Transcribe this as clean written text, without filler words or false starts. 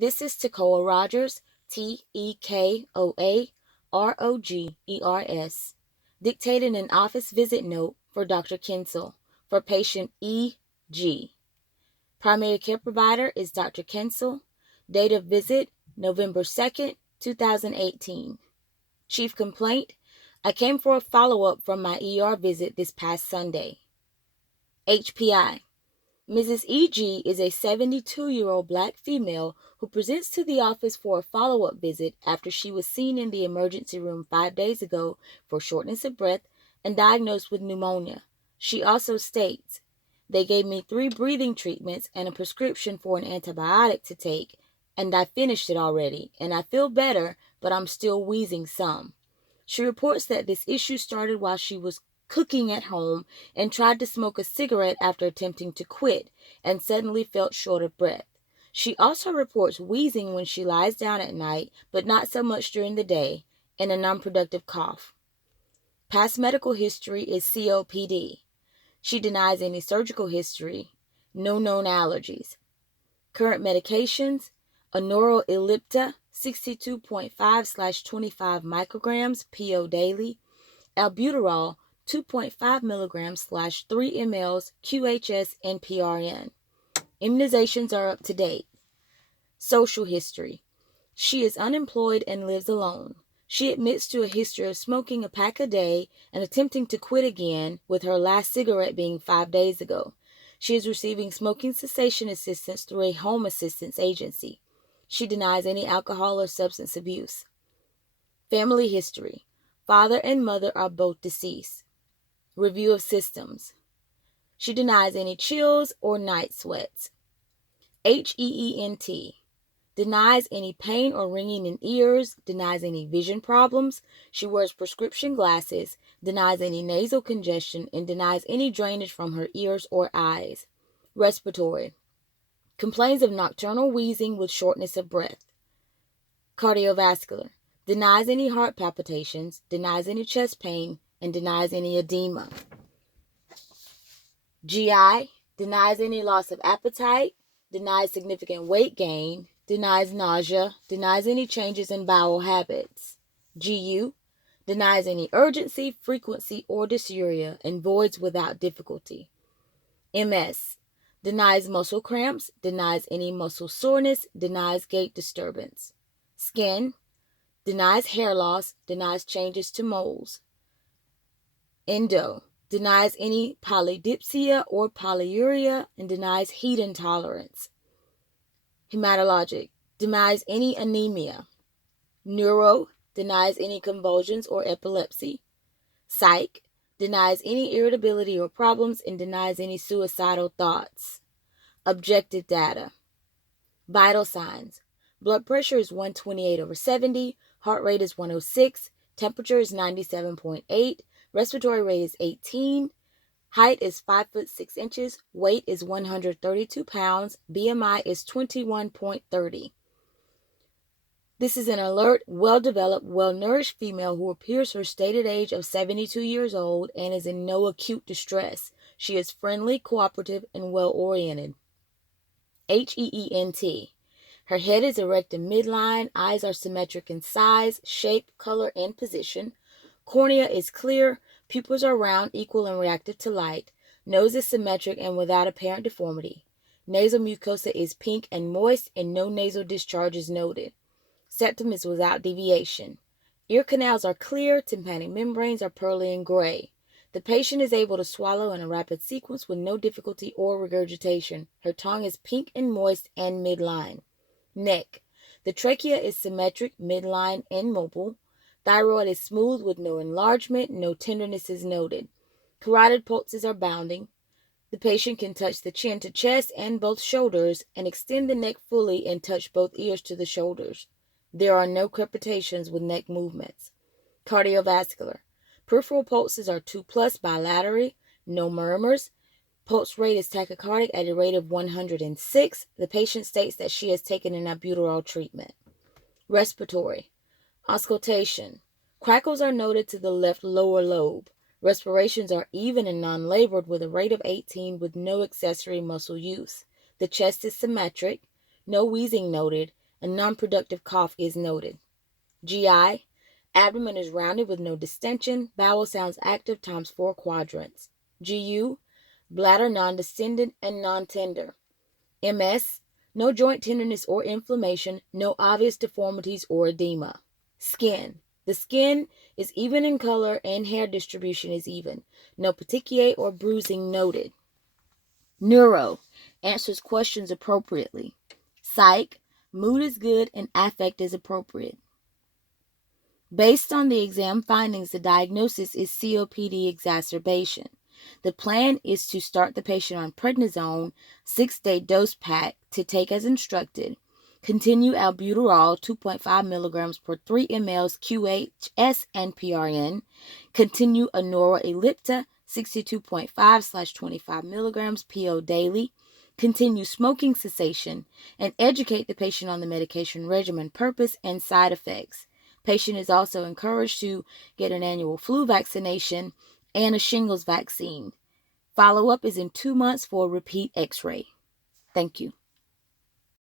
This is Tekoa Rogers, Tekoa Rogers, dictating an office visit note for Dr. Kensel for patient E.G. Primary care provider is Dr. Kensel. Date of visit, November 2nd, 2018. Chief complaint, I came for a follow-up from my ER visit this past Sunday. HPI. Mrs. E.G. is a 72-year-old black female who presents to the office for a follow-up visit after she was seen in the emergency room 5 days ago for shortness of breath and diagnosed with pneumonia. She also states, they gave me 3 breathing treatments and a prescription for an antibiotic to take, and I finished it already, and I feel better, but I'm still wheezing some. She reports that this issue started while she was cooking at home and tried to smoke a cigarette after attempting to quit and suddenly felt short of breath. She also reports wheezing when she lies down at night, but not so much during the day, and a non-productive cough. Past medical history is COPD. She denies any surgical history, no known allergies. Current medications, Anoro Ellipta 62.5/25 micrograms PO daily, albuterol 2.5 milligrams / 3 mLs QHS and PRN. Immunizations are up to date. Social history. She is unemployed and lives alone. She admits to a history of smoking a pack a day and attempting to quit again, with her last cigarette being 5 days ago. She is receiving smoking cessation assistance through a home assistance agency. She denies any alcohol or substance abuse. Family history. Father and mother are both deceased. Review of systems. She denies any chills or night sweats. HEENT. Denies any pain or ringing in ears, denies any vision problems. She wears prescription glasses, denies any nasal congestion, and denies any drainage from her ears or eyes. Respiratory. Complains of nocturnal wheezing with shortness of breath. Cardiovascular. Denies any heart palpitations, denies any chest pain, and denies any edema. GI. Denies any loss of appetite, denies significant weight gain, denies nausea, denies any changes in bowel habits. GU. Denies any urgency, frequency, or dysuria, and voids without difficulty. MS. Denies muscle cramps, denies any muscle soreness, denies gait disturbance. Skin. Denies hair loss, denies changes to moles. Endo. Denies any polydipsia or polyuria, and denies heat intolerance. Hematologic. Denies any anemia. Neuro. Denies any convulsions or epilepsy. Psych. Denies any irritability or problems and denies any suicidal thoughts. Objective data. Vital signs. Blood pressure is 128/70, heart rate is 106, temperature is 97.8, respiratory rate is 18, height is 5 foot 6 inches, weight is 132 pounds, BMI is 21.30. This is an alert, well-developed, well-nourished female who appears her stated age of 72 years old and is in no acute distress. She is friendly, cooperative, and well-oriented. HEENT. Her head is erect in midline, eyes are symmetric in size, shape, color, and position. Cornea is clear, pupils are round, equal, and reactive to light. Nose is symmetric and without apparent deformity. Nasal mucosa is pink and moist, and no nasal discharge is noted. Septum is without deviation. Ear canals are clear, tympanic membranes are pearly and gray. The patient is able to swallow in a rapid sequence with no difficulty or regurgitation. Her tongue is pink and moist and midline. Neck. The trachea is symmetric, midline, and mobile. Thyroid is smooth with no enlargement, no tenderness is noted. Carotid pulses are bounding. The patient can touch the chin to chest and both shoulders and extend the neck fully and touch both ears to the shoulders. There are no crepitations with neck movements. Cardiovascular. Peripheral pulses are 2+ bilaterally, no murmurs. Pulse rate is tachycardic at a rate of 106. The patient states that she has taken an albuterol treatment. Respiratory. Auscultation. Crackles are noted to the left lower lobe. Respirations are even and non-labored with a rate of 18 with no accessory muscle use. The chest is symmetric. No wheezing noted. A non-productive cough is noted. GI, abdomen is rounded with no distension. Bowel sounds active times 4 quadrants. GU, bladder non-distended and non-tender. MS, no joint tenderness or inflammation, no obvious deformities or edema. Skin, the skin is even in color and hair distribution is even. No petechiae or bruising noted. Neuro, answers questions appropriately. Psych, mood is good and affect is appropriate. Based on the exam findings, the diagnosis is COPD exacerbation. The plan is to start the patient on prednisone 6-day dose pack to take as instructed. Continue albuterol 2.5 milligrams per 3 mL QHS and PRN. Continue Anora ellipta 62.5/25 milligrams PO daily. Continue smoking cessation and educate the patient on the medication regimen, purpose, and side effects. Patient is also encouraged to get an annual flu vaccination and a shingles vaccine. Follow-up is in 2 months for a repeat x-ray. Thank you.